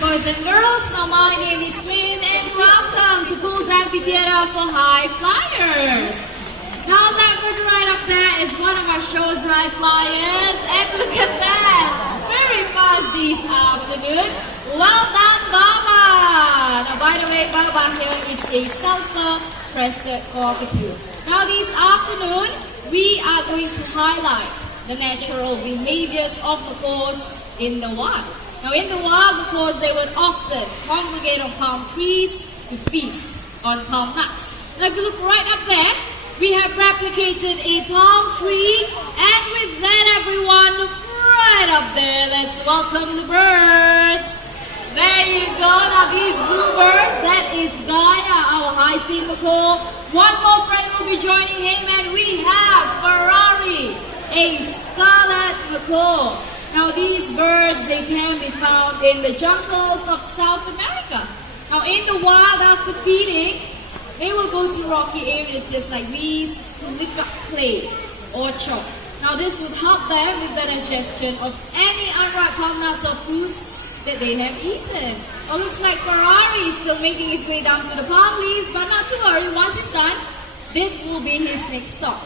Boys and girls, now my name is Queen and welcome to Pool's Amphitheater for High Flyers. Now that bird right up there is one of our show's high flyers, and look at that, very fast this afternoon. Well done, Baba. Now by the way, Baba here is a sulfur-crested cockatoo. Now this afternoon, we are going to highlight the natural behaviors of macaws in the wild. Now in the wild, because they would often congregate on palm trees to feast on palm nuts. Now if you look right up there, we have replicated a palm tree, and with that everyone, look right up there, let's welcome the birds. There you go, now these bluebirds, that is Gaia, our high-sea macaw. One more friend will be joining him, and we have Ferrari, a scarlet macaw. Now these birds, they can be found in the jungles of South America. Now in the wild, after feeding, they will go to rocky areas just like these to lick up clay or chalk. Now this would help them with the digestion of any unripe palm nuts or fruits that they have eaten. Oh, looks like Ferrari is still making his way down to the palm leaves, but not to worry, once it's done, this will be his next stop.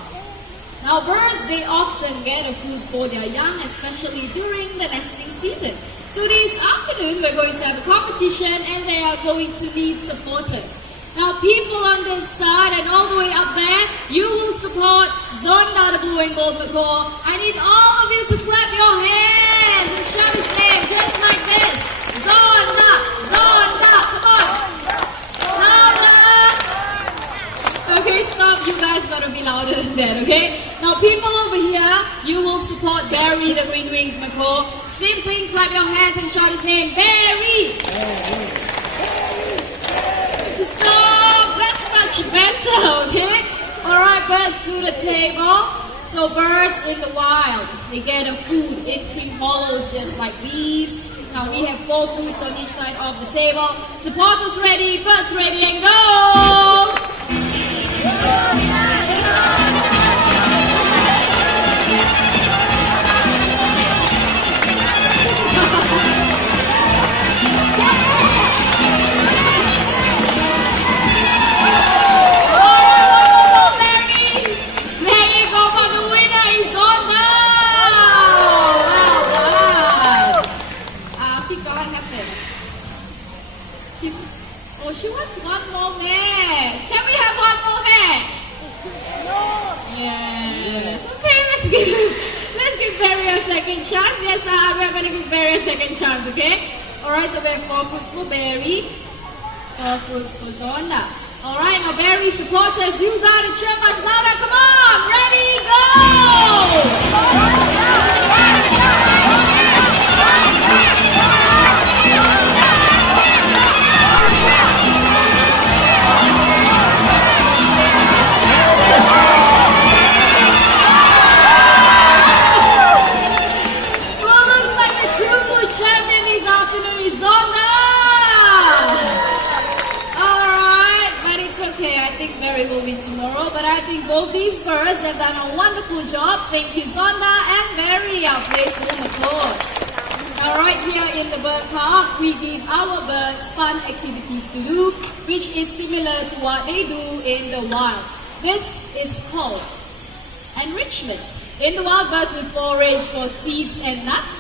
Now birds, they often gather food for their young, especially during the nesting season. So this afternoon, we're going to have a competition and they are going to need supporters. Now people on this side and all the way up there, you will support Zonda, the blue and gold macaw. I need all of you to clap your hands and shout his name just like this. Zonda, Zonda, come on. Louder. Okay, stop. You guys better be louder than that, okay? Now people over here, you will support Barry, the green-winged macaw. Simply clap your hands and shout his name, Barry! Stop! That's much better, okay? Alright, birds to the table. So birds in the wild, they gather food in tree hollows just like these. Now we have 4 fruits on each side of the table. Supporters ready, birds ready, and go! Oh, she wants one more match. Can we have one more match? No. Yeah. Okay, let's give Barry a second chance. Yes, we're going to give Barry a second chance, okay? Alright, so we have 4 fruits for Barry, 4 fruits for Zonda. Alright, now Barry supporters, you gotta cheer much louder. Come on, ready, go! But I think both these birds have done a wonderful job. Thank you, Zonda and Barry, our playful macaws. Now right here in the bird park, we give our birds fun activities to do, which is similar to what they do in the wild. This is called enrichment. In the wild, birds will forage for seeds and nuts.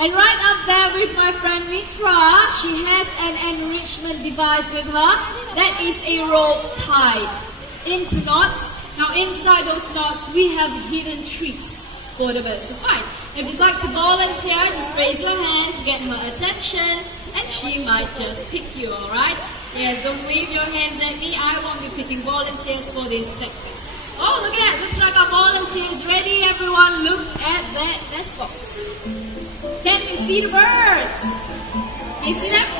And right up there with my friend Mitra, she has an enrichment device with her. That is a rope tied into knots. Now inside those knots we have hidden treats. for the birds to find. If you'd like to volunteer, just raise your hand to get her attention and she might just pick you, alright? Yes, don't wave your hands at me. I won't be picking volunteers for this segment. Oh, look at that. Looks like our volunteers ready. Everyone, look at that nest box. Can you see the birds? Can you see them?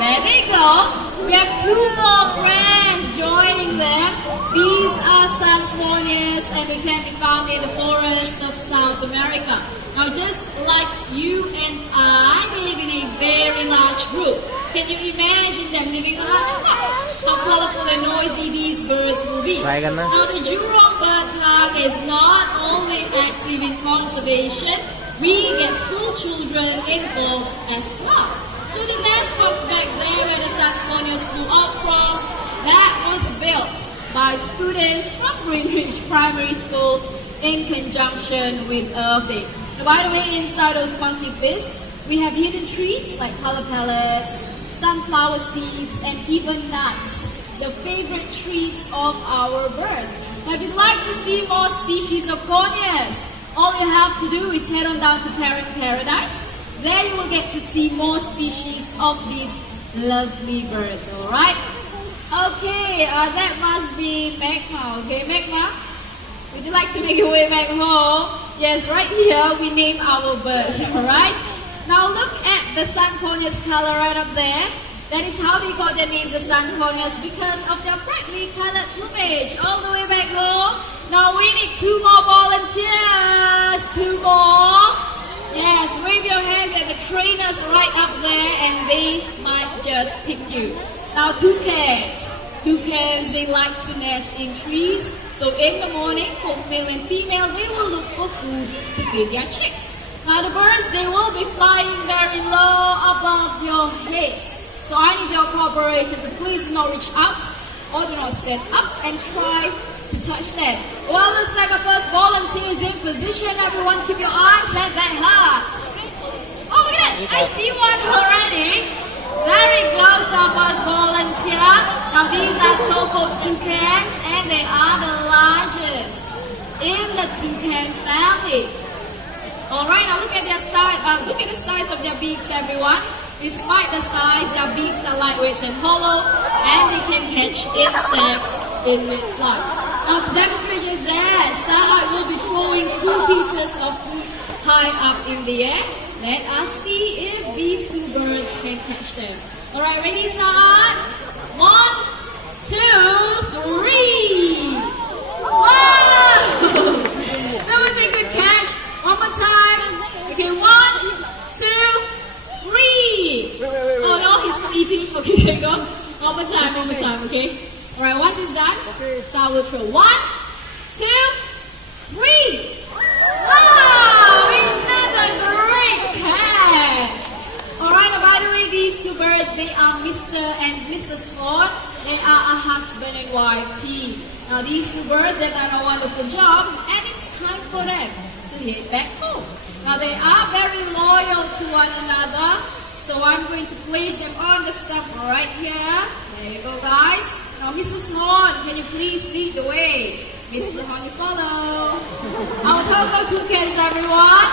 There they go. We have two more friends joining them. These are Sancornias and they can be found in the forests of South America. Now just like you and I, they live in a very large group. Can you imagine them living in a large flock? How colorful and noisy these birds will be. Now the Jurong bird park is not only active in conservation, we get school children involved as well. So the nest box back there where the Sancornias flew up from, that was built by students from Greenwich Primary School in conjunction with Earth Day. Now, by the way, inside those funky fists, we have hidden treats like color pellets, sunflower seeds, and even nuts, the favorite treats of our birds. Now, if you'd like to see more species of corneas, all you have to do is head on down to Parrot Paradise. There you will get to see more species of these lovely birds, alright? Okay, that must be Magma, okay? Magma, would you like to make your way back home? Yes, right here we name our birds, alright? Now look at the Sancornias color right up there. That is how they got their names, the Sancornias, because of their brightly colored plumage. All the way back home. Now we need two more volunteers. Two more. Yes, wave your hands at the trainers right up there and they might just pick you. Now toucans. Toucans, they like to nest in trees. So in the morning, both male and female, they will look for food to feed their chicks. Now the birds, they will be flying very low above your heads. So I need your cooperation, so please do not reach out or do not stand up and try to touch them. Well, looks like our first volunteer is in position. Everyone keep your eyes at that heart. Oh, look at that. I see one already. Very close, our first volunteer. Now these are Topo toucans and they are the largest in the toucan family. Alright, now look at their size. Look at the size of their beaks, everyone. Despite the size, their beaks are lightweight and hollow, and they can catch insects in mid-flight. Now to demonstrate just that, Starlight will be throwing two pieces of food high up in the air. Let us see if these two birds can catch them. Alright, ready, start. 1, 2, 3. Wow! That was a good catch. One more time. Okay, 1, 2, 3. Oh no, he's not eating. Okay, there you go. One more time, okay? Alright, once it's done, so I will throw 1, 2, 3. Wow! Another great catch! Alright, by the way, these two birds, they are Mr. and Mrs. Ford. They are a husband and wife team. Now these two birds, they've done a wonderful job, and it's time for them to head back home. Now they are very loyal to one another, so I'm going to place them on the stump right here. There you go, guys. Now Mrs. Horn, can you please lead the way? Mrs. Horn, you follow. Our Togo toucans, everyone.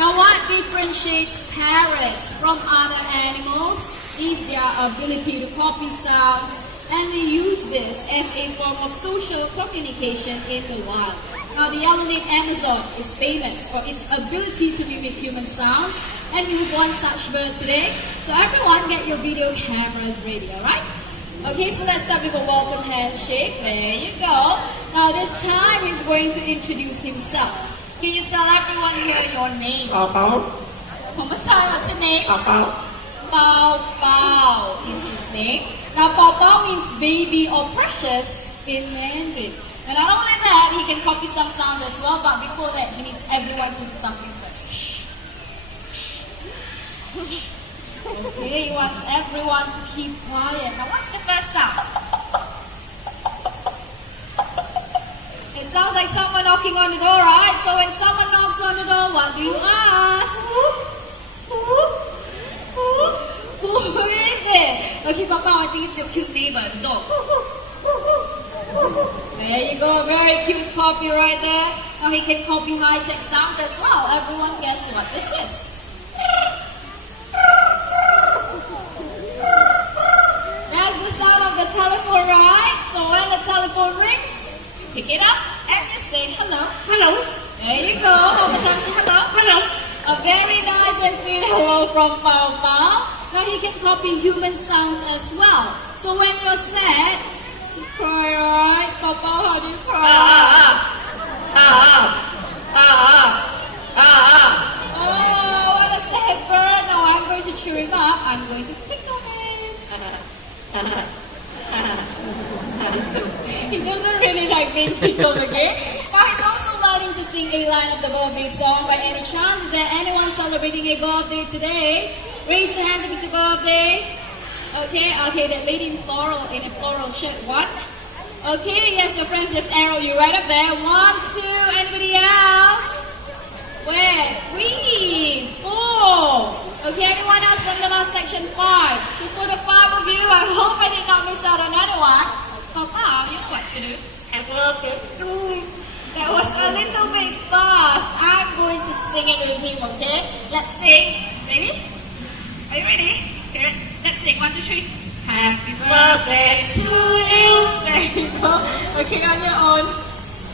Now what differentiates parrots from other animals is their ability to copy sounds, and they use this as a form of social communication in the wild. Now the yellow-named Amazon is famous for its ability to mimic human sounds, and we have one such bird today. So everyone get your video cameras ready, alright? Okay, so let's start with a welcome handshake. There you go. Now this time he's going to introduce himself. Can you tell everyone here your name? Pao. One more time, what's your name? Pao. Pao Pao is his name. Now Pao Pao means baby or precious in Mandarin. And not only that, he can copy some sounds as well, but before that, he needs everyone to do something first. Okay, he wants everyone to keep quiet. Now what's the first sound? It sounds like someone knocking on the door, right? So when someone knocks on the door, what do you ask? Who is it? Okay, Papa, I think it's your cute neighbor, the dog. There you go, very very cute puppy right there. Now he can copy high-tech sounds as well. Everyone guess what this is? That's the sound of the telephone, right? So when the telephone rings, pick it up and you say hello. Hello. There you go. How many times say hello? Hello. A very nice and sweet hello from Pao Pao. Now he can copy human sounds as well. So when you're sad, you cry, right? Pao Pao, how do you cry? Oh, what a sad bird. Now I'm going to cheer him up. I'm going to tickle him. He doesn't really like being tickled, okay? Now he's also learning to sing a line of the birthday song. By any chance, is there anyone celebrating a birthday today? Raise your hands if it's a birthday. Okay, that lady in a floral shirt. One. Okay, yes, your friends just arrow you right up there. 1, 2, anybody else? Where? 3, 4. Okay, anyone else from the last section? 5. So for the 5 of you, I hope I did not miss out on anyone. Papa, you know what to do. That was a little bit fast. I'm going to sing it with him, okay? Let's sing. Ready? Are you ready? Okay, let's sing. 1, 2, 3. Happy birthday to you. There you go. Okay, on your own.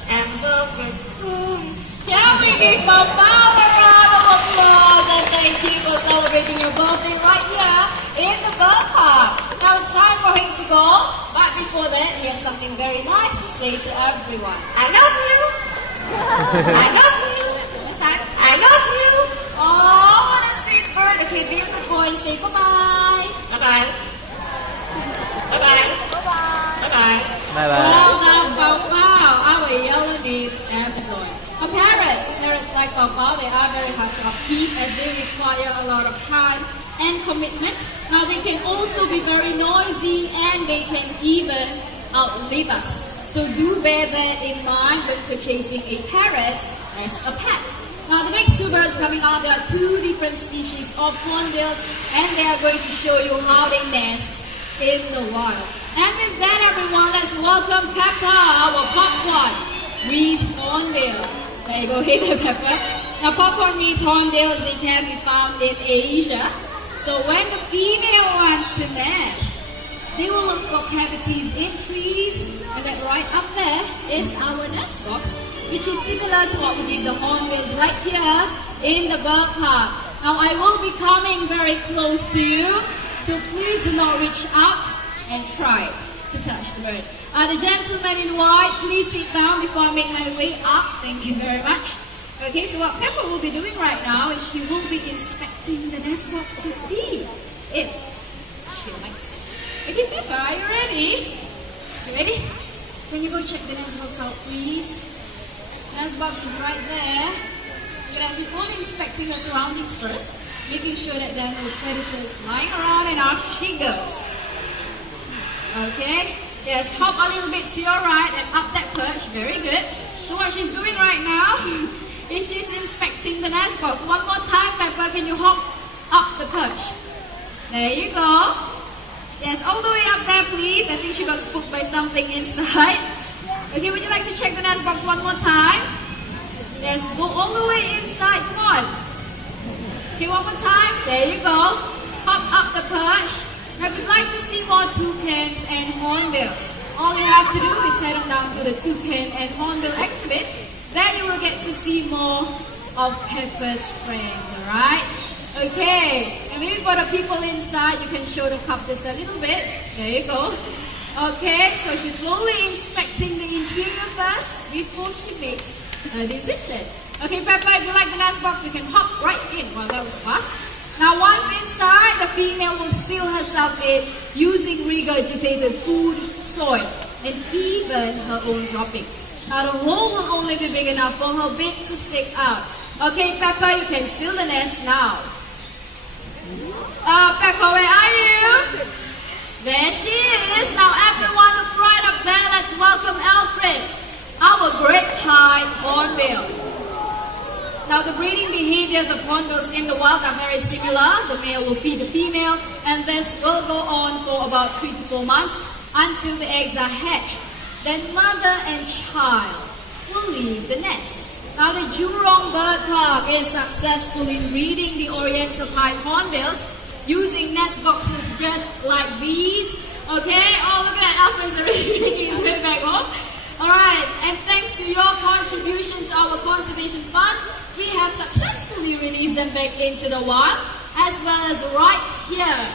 Happy birthday to you. Can we give Papa a round of applause and thank you for celebrating your birthday right here in the bird park. Now it's time for him to go, but before that, he has something very nice to say to everyone. I love you. I love you. This time. I love you. Oh, what a sweet bird. Okay, beautiful. And say bye-bye. Bye-bye. Bye-bye. Bye-bye. Well done, Pao Pao, our yellow-leaved Amazon. Parrots like Pao Pao, they are very hard to upkeep as they require a lot of time and commitment. Now they can also be very noisy and they can even outlive us. So do bear that in mind when purchasing a parrot as a pet. Now the next two birds coming out, there are two different species of hornbills and they are going to show you how they nest in the wild. And with that everyone, let's welcome Peppa, our popcorn reed hornbill. There you go, hey there Peppa. Now popcorn reed hornbills, they can be found in Asia. So when the female wants to nest, they will look for cavities in trees, and that right up there is our nest box, which is similar to what we did the hornbills right here in the bird park. Now I will be coming very close to you, so please do not reach out and try to touch the bird. The gentleman in white, please sit down before I make my way up. Thank you very much. Okay, so what Peppa will be doing right now is she will be inspecting the nest box to see if she likes it. Okay, Peppa, are you ready? You ready? Can you go check the nest box out, please? Nest box is right there. Look at that, she's only inspecting her surroundings first, making sure that there are no predators lying around, and off she goes. Okay, yes, hop a little bit to your right and up that perch, very good. So what she's doing right now is she's inspecting the nest box. One more time, Peppa, can you hop up the perch? There you go. Yes, all the way up there, please. I think she got spooked by something inside. Okay, would you like to check the nest box one more time? Yes, go all the way inside, come on. Okay, one more time. There you go. Hop up the perch. Now, if you'd like to see more toucans and hornbills, all you have to do is head on down to the toucan and hornbill exhibit. Then you will get to see more of Peppa's friends, alright? Okay, and maybe for the people inside, you can show the cup just a little bit. There you go. Okay, so she's slowly inspecting the interior first before she makes a decision. Okay, Peppa, if you like the nest box, you can hop right in. Well, that was fast. Now, once inside, the female will seal herself in using regurgitated food, soil, and even her own droppings. Now, the hole will only be big enough for her beak to stick out. Okay, Peppa, you can seal the nest now. Peppa, where are you? There she is. Now, everyone look right up there. Let's welcome Alfred, our great white hornbill. Now, the breeding behaviors of hornbills in the wild are very similar. The male will feed the female, and this will go on for about 3 to 4 months until the eggs are hatched. then mother and child will leave the nest. Now the Jurong Bird Park is successfully breeding the Oriental pied hornbills using nest boxes just like these. Okay, oh look at Alfred's already making his way back home. Alright, and thanks to your contribution to our conservation fund, we have successfully released them back into the wild, as well as right here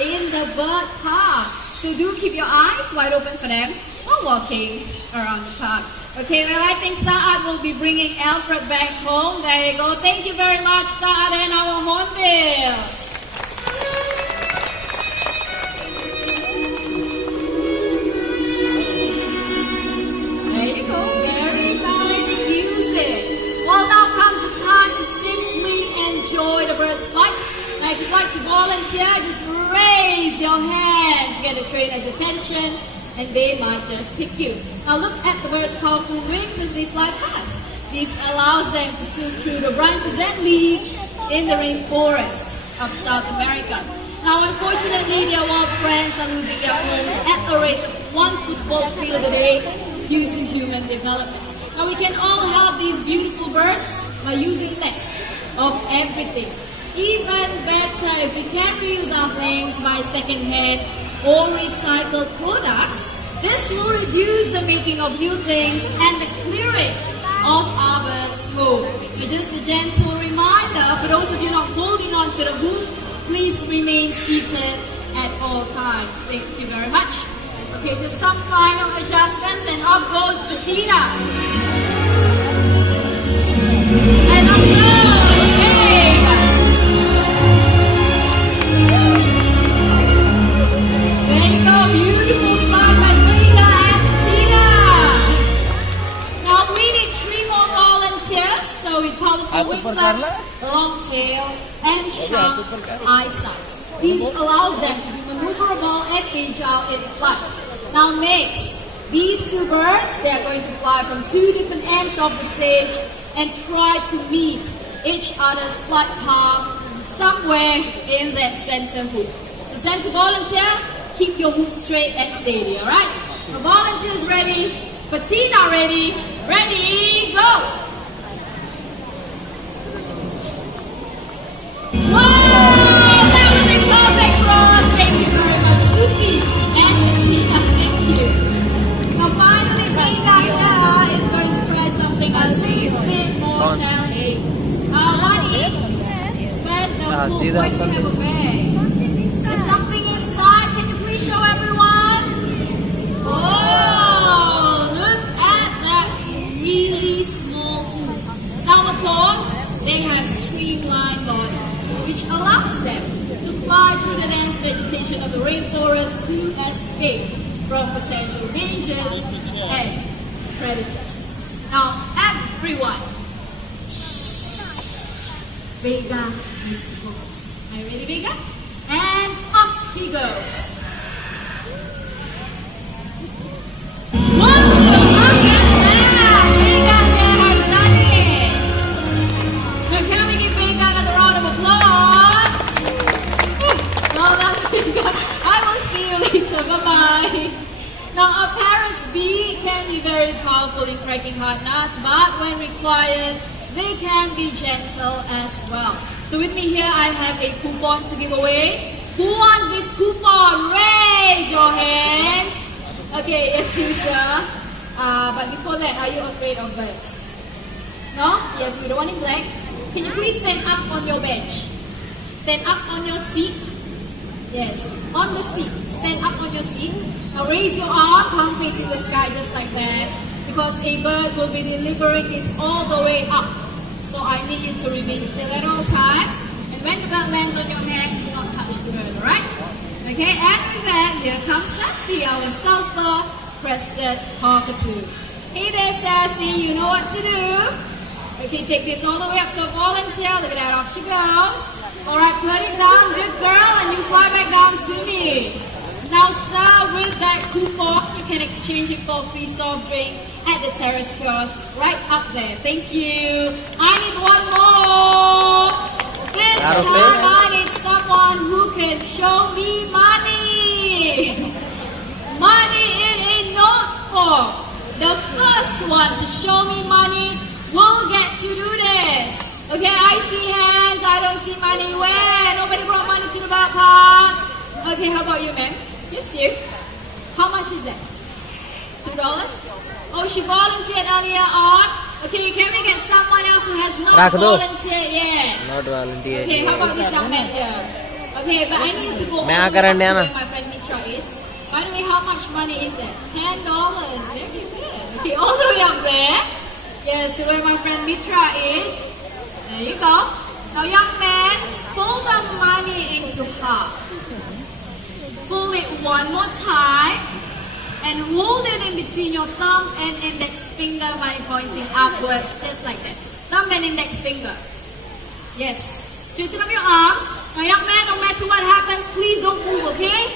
in the bird park. So do keep your eyes wide open for them while walking around the park. Okay, well I think Saad will be bringing Alfred back home. There you go. Thank you very much, Saad and our hornbills. There you go. Very nice music. Well, now comes the time to simply enjoy the bird's flight. Now, if you'd like to volunteer, just raise your hands, get the trainer's attention, and they might just pick you. Now look at the bird's powerful wings as they fly past. This allows them to zoom through the branches and leaves in the rainforest of South America. Now unfortunately, their wild friends are losing their homes at a rate of 1 football field a day due to human development. Now we can all help these beautiful birds by using less of everything. Even better, if we can reuse our things by second-hand or recycled products, this will reduce the making of new things and the clearing of our birds' home. So just a gentle reminder, for those of you not holding on to the hoop, please remain seated at all times. Thank you very much. Okay, just some final adjustments and up goes Bettina. And up goes Vega. There you go, beautiful fly by Vega and Bettina. Now we need 3 more volunteers, so with powerful wing flaps, long tails, and sharp eyesight. This allows them to be maneuverable and agile in flight. Now next, these 2 birds, they are going to fly from 2 different ends of the stage and try to meet each other's flight path somewhere in that center hoop. So center volunteer, keep your hook straight and steady, alright? The volunteers ready, Bettina ready, go! Thank you very much, Suki and Bettina. Thank you. Now finally, Vega is going to try something a little bit more challenging. Wani, first the hook. Why do you have a bag? There's something inside. Can you please show everyone? Oh, look at that really small hook. Now of course, they have streamlined bodies, which allows them to fly through the dense vegetation of the rainforest to escape from potential dangers and predators. Now, everyone, Vega needs to focus. Are you ready, Vega? And up he goes. 1, 2, up and back. Vega has done it. Now, can we give Vega another round of applause? Well done, Vega. I will see you later. Bye-bye. Now, a parrot's beak can be very powerful in cracking hard nuts, but when required, they can be gentle as well. So with me here, I have a coupon to give away. Who wants this coupon? Raise your hands. Okay, yes, you, sir. But before that, are you afraid of birds? No? Yes, you're the one in black. Can you please stand up on your bench? Stand up on your seat. Yes, on the seat. Stand up on your seat. Now raise your arm, palm facing the sky just like that. Because a bird will be delivering this all the way up. So I need you to remain still at all times. And when the bird lands on your hand, do not touch the bird, alright? Okay, and with that, here comes Sassy, our sulfur-crested cockatoo. Hey there, Sassy, you know what to do. Okay, take this all the way up to a volunteer. Look at that, off she goes. Alright, put it down, good girl, and you fly back down to me. Now, sir, with that coupon, you can exchange it for a free soft drink at the terrace kiosk right up there. Thank you. I need one more. This time, I need someone who can show me money. Money in a note form. The first one to show me money will get to do this. Okay, I see hands. I don't see money. Where? Nobody brought money to the backpack. Okay, how about you, ma'am? Yes, you. How much is that? $2? Oh, she volunteered earlier on. Okay, can we get someone else who has not volunteered yet? Not volunteered. Okay, how about this young man here? Okay, but I need to go. मैं कर रहा हूँ my friend Mitra is. By the way, how much money is it? $10. Very good. Okay, all the way up there. Yes, to where my friend Mitra is. There you go. Now, young man, fold the money into half. Pull it one more time. And hold it in between your thumb and index finger by pointing upwards, just like that. Thumb and index finger. Yes. Straighten up your arms. Now, young man, no matter what happens, please don't move, okay?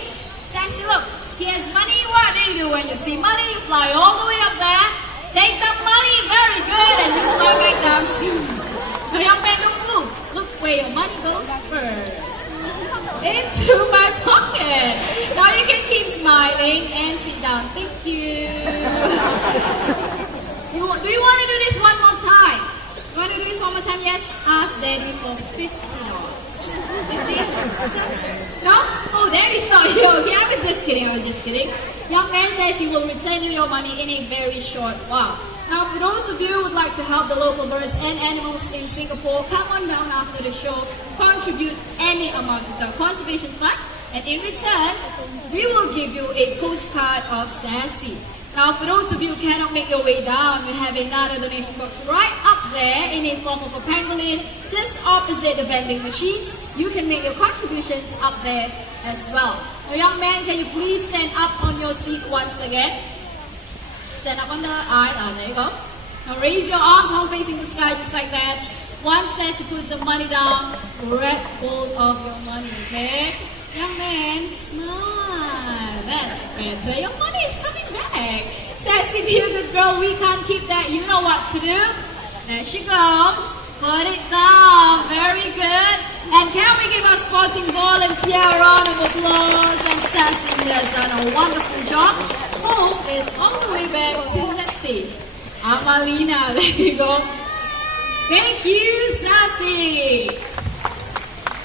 Sassy, look. Here's money. What do you do when you see money? You fly all the way up there. Take the money. Very good. And you fly back down too. Now, young man, don't move. Look where your money goes first. Into my pocket. Now you can keep smiling and sit down. Thank you. Do you want to do this one more time? You want to do this one more time? Yes. Ask Daddy for $50. 50? No? Oh, Daddy's not here. Okay, I was just kidding. Young man says he will return you your money in a very short while. Now, for those of you who would like to help the local birds and animals in Singapore, come on down after the show, contribute any amount to our conservation fund, and in return, we will give you a postcard of Sassy. Now, for those of you who cannot make your way down, we have another donation box right up there in a form of a pangolin, just opposite the vending machines. You can make your contributions up there as well. Now, young man, can you please stand up on your seat once again? Stand up on the aisle. There you go. Now raise your arm, palm facing the sky, just like that. Once Sassy puts the money down, grab hold of your money, okay? Young man, smile. That's better. Your money is coming back. Sassy, dear good girl, we can't keep that. You know what to do. There she goes. Put it down. Very good. And can we give our sporting volunteer a round of applause? And Sassy has done a wonderful job. Home is all the way back to, let's see, Amalina. There you go. Thank you, Sassy.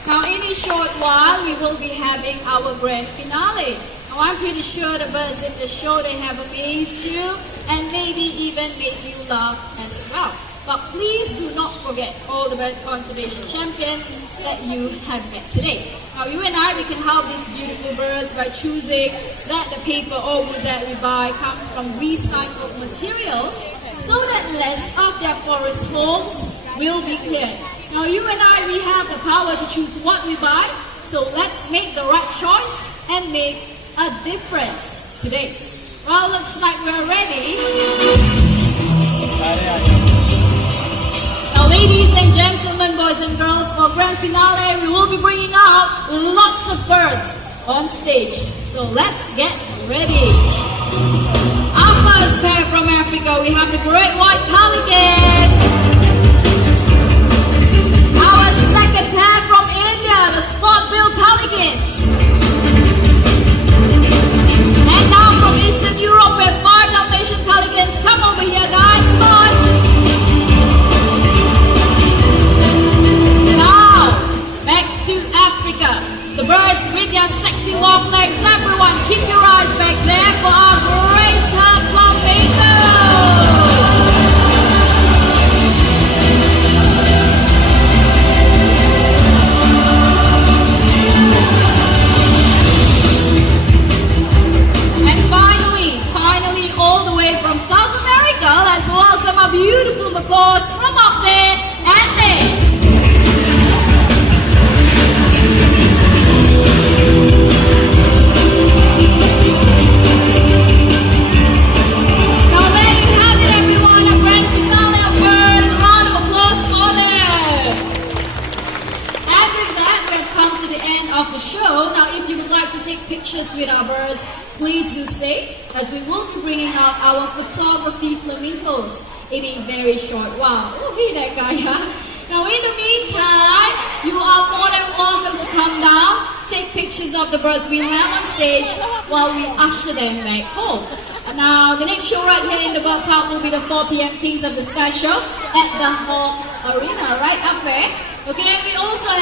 Now, in a short while, we will be having our grand finale. Now, I'm pretty sure the birds in the show, they have amazed you and maybe even made you laugh as well. But please do not forget all the bird conservation champions that you have met today. Now, you and I, we can help these beautiful birds by choosing that the paper or wood that we buy comes from recycled materials so that less of their forest homes will be cleared. Now, you and I, we have the power to choose what we buy, so let's make the right choice and make a difference today. Well, looks like we're ready. Now, ladies and gentlemen, boys and girls, for grand finale, we will be bringing out lots of birds on stage. So let's get ready. Our first pair from Africa, we have the great white pelicans. Our second pair from India, the spot-billed pelicans. And now from Eastern Europe, we have 5 Dalmatian pelicans. Come over here, guys, come on. Back to Africa. The birds with their sexy long legs. Everyone, keep your eyes back there for our great flamingo. And finally, all the way from South America, let's welcome our beautiful macaws from up there and there. Of the show. Now, if you would like to take pictures with our birds, please do say, as we will be bringing out our photography flamingos in a very short while. Oh, hey that guy, huh? Now, in the meantime, you are more than welcome to come down, take pictures of the birds we have on stage while we usher them back home. Now, the next show right here in the World Cup will be the 4 p.m. Kings of the Sky show at the Hall Arena, right up there. Okay, we also have